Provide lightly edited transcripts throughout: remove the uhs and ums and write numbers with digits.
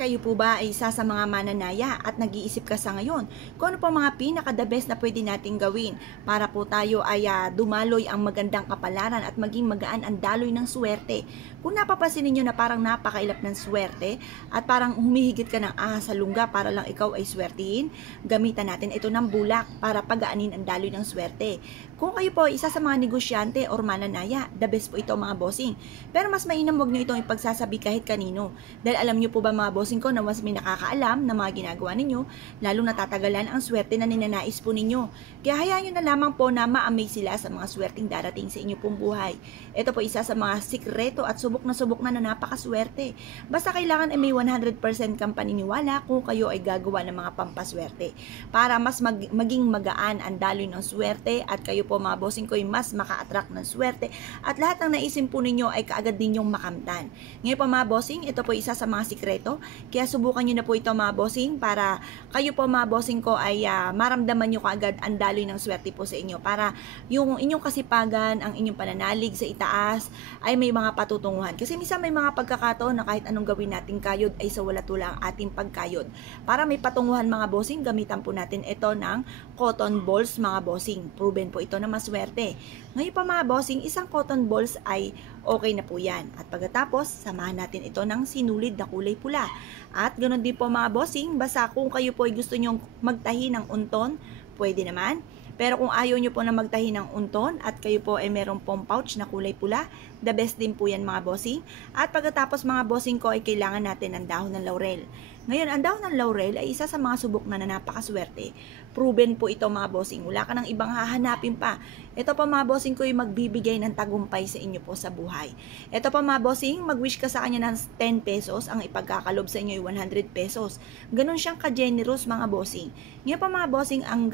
Kayo po ba ay isa sa mga mananaya at nag-iisip ka sa ngayon kung ano po mga pinaka-the best na pwede nating gawin para po tayo ay dumaloy ang magandang kapalaran at maging magaan ang daloy ng swerte? Kung napapansin niyo na parang napakailap ng swerte at parang humihigit ka ng sa lungga para lang ikaw ay swertihin, gamitan natin ito ng bulak para pagaanin ang daloy ng swerte. Kung kayo po ay isa sa mga negosyante or mananaya, the best po ito mga bossing. Pero mas mainam wag nyo itong ipagsasabi kahit kanino. Dahil alam nyo po ba mga bossing ko na mas may nakakaalam na mga ginagawa ninyo, lalong natatagalan ang swerte na ninanais po ninyo. Kaya hayaan nyo na lamang po na ma-amaze sila sa mga swerteng darating sa inyo pong buhay. Ito po isa sa mga sikreto at subok na napakaswerte. Basta kailangan ay may 100% kang paniniwala kung kayo ay gagawa ng mga pampaswerte. Para mas maging magaan ang daloy ng swerte at kayo po mga bossing ko ay mas maka-attract ng swerte at lahat ng naisin po ninyo ay kaagad ninyong makamtan. Ngayon po mga bossing, ito po isa sa mga sikreto. Kaya subukan nyo na po ito mga bossing para kayo po mga bossing ko ay maramdaman nyo kaagad ang daloy ng swerte po sa inyo. Para yung inyong kasipagan, ang inyong pananalig sa itaas ay may mga patutunguhan. Kasi minsan may mga pagkakataon na kahit anong gawin natin kayod ay sa walat-wala ang ating pagkayod. Para may patunguhan mga bossing, gamitan po natin ito ng cotton balls mga bossing. Proven po ito na maswerte. Ngayon pa mga bossing, isang cotton balls ay okay na po yan. At pagkatapos, samahan natin ito ng sinulid na kulay pula. At ganoon din po mga bossing, basta kung kayo po ay gusto nyong magtahi ng unton, pwede naman. Pero kung ayaw nyo po na magtahi ng unton at kayo po ay merong pong pouch na kulay pula, the best din po yan mga bossing. At pagkatapos mga bossing ko ay kailangan natin ng dahon ng laurel. Ngayon, ang dahon ng laurel ay isa sa mga subok na napakaswerte. Proven po ito mga bossing. Wala ka ng ibang hahanapin pa. Ito pa mga bossing ko ay magbibigay ng tagumpay sa inyo po sa buhay. Ito pa mga bossing, mag-wish ka sa kanya ng 10 pesos, ang ipagkakalob sa inyo ay 100 pesos. Ganon siyang ka-generous mga bossing. Ngayon pa mga bossing, ang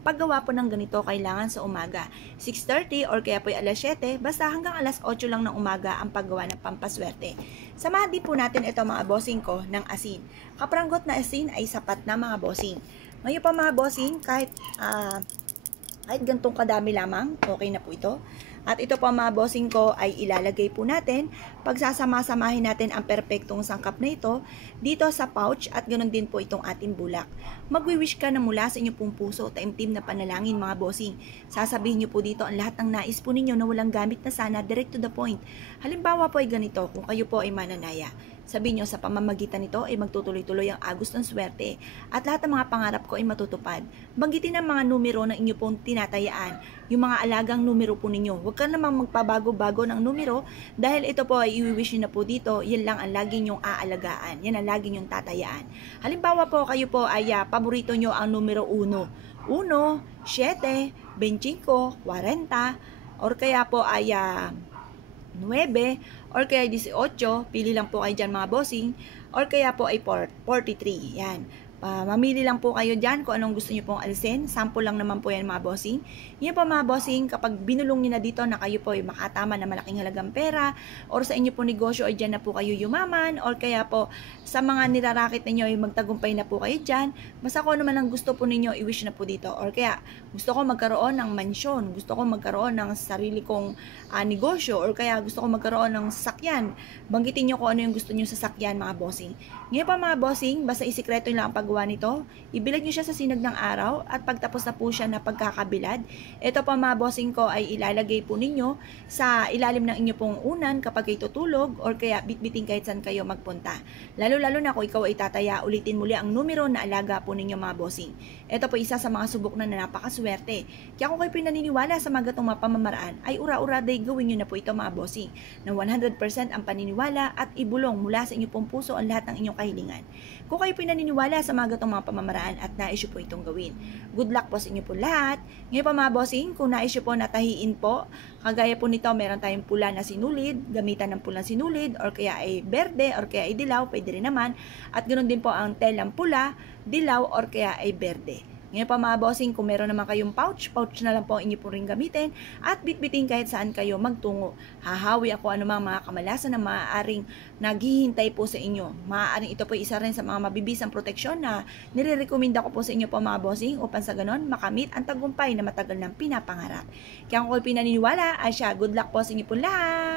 paggawa po ng ganito kailangan sa umaga. 6:30 or kaya po ay alas 7, basta hanggang alas 8 lang ng umaga ang paggawa ng pampaswerte. Samahan din po natin ito mga bossing ko ng asin. Kapranggot na asin ay sapat na mga bossing. Ngayon pa mga bossing, kahit gantong kadami lamang, okay na po ito. At ito po mga bossing ko ay ilalagay po natin. Pagsasama-samahin natin ang perpektong sangkap na ito dito sa pouch at ganoon din po itong ating bulak. Magwi-wish ka na mula sa inyong pong puso, taimtim na panalangin mga bossing. Sasabihin niyo po dito ang lahat ng nais po ninyo na walang gamit na sana, direct to the point. Halimbawa po ay ganito, kung kayo po ay mananaya. Sabihin nyo sa pamamagitan nito ay magtutuloy-tuloy ang agos ng swerte at lahat ng mga pangarap ko ay matutupad. Banggitin ang mga numero na inyo pong tinatayaan, yung mga alagang numero po ninyo. Huwag ka namang magpabago-bago ng numero dahil ito po ay i-wish nyo na po dito, yan lang ang lagi nyong aalagaan, yan ang lagi nyong tatayaan. Halimbawa po kayo po ay paborito nyo ang numero 1, 7, 25, 40, or kaya po ay 9, or kaya 18, pili lang po kayo dyan mga bossing, or kaya po ay 43, yan. Mamili lang po kayo dyan kung anong gusto nyo pong alisin. Sample lang naman po yan mga bossing. Yan po mga bossing, kapag binulong nyo na dito na kayo po ay makatama na malaking halagang pera, or sa inyo po negosyo ay dyan na po kayo yumaman, or kaya po sa mga nirarakit ninyo ay magtagumpay na po kayo dyan, basta kung ano man ang gusto po ninyo, i-wish na po dito. Or kaya, gusto ko magkaroon ng mansyon, gusto ko magkaroon ng sarili kong negosyo, or kaya gusto ko magkaroon ng sasakyan. Banggitin nyo kung ano yung gusto nyo sa sasakyan mga bossing. Ngayon pa mga bossing, basta isikreto lang ang paggawa nito, ibilad nyo siya sa sinag ng araw at pagtapos na po siya na pagkakabilad, ito pa mga bossing ko ay ilalagay po ninyo sa ilalim ng inyo pong unan kapag kayo tutulog or kaya bitbiting kahit saan kayo magpunta. Lalo-lalo na kung ikaw ay tataya, ulitin muli ang numero na alaga po ninyo mga bossing. Ito po isa sa mga subok na napakaswerte. Kaya kung kayo pinaniniwala sa mga gatong pamamaraan, ay ura-uraday gawin nyo na po ito mga bossing na 100% ang paniniwala at ibulong mula sa inyo pong puso ang lahat ng inyong kahilingan. Kung kayo pinaniniwala sa mga gatong mga pamamaraan at nais nyo po itong gawin, good luck po sa inyo po lahat. Ngayon pa mga bossing, kung nais nyo po natahiin po, kagaya po nito, meron tayong pula na sinulid, gamitan ng pulang sinulid, or kaya ay berde, or kaya ay dilaw, pwede rin naman. At ganoon din po ang telang pula, dilaw, or kaya ay berde. Ngayon pa mga bossing, kung meron naman kayong pouch na lang po inyo po rin gamitin at bitbitin kahit saan kayo magtungo. Hahawi ako anumang mga kamalasan na maaaring naghihintay po sa inyo. Maaaring ito po isa rin sa mga mabibisang proteksyon na nire-recommenda ko po sa inyo po mga bossing upang sa ganon makamit ang tagumpay na matagal ng pinapangarap. Kaya kung kayo pinaniniwala, ay siya, good luck po sa inyo po lahat!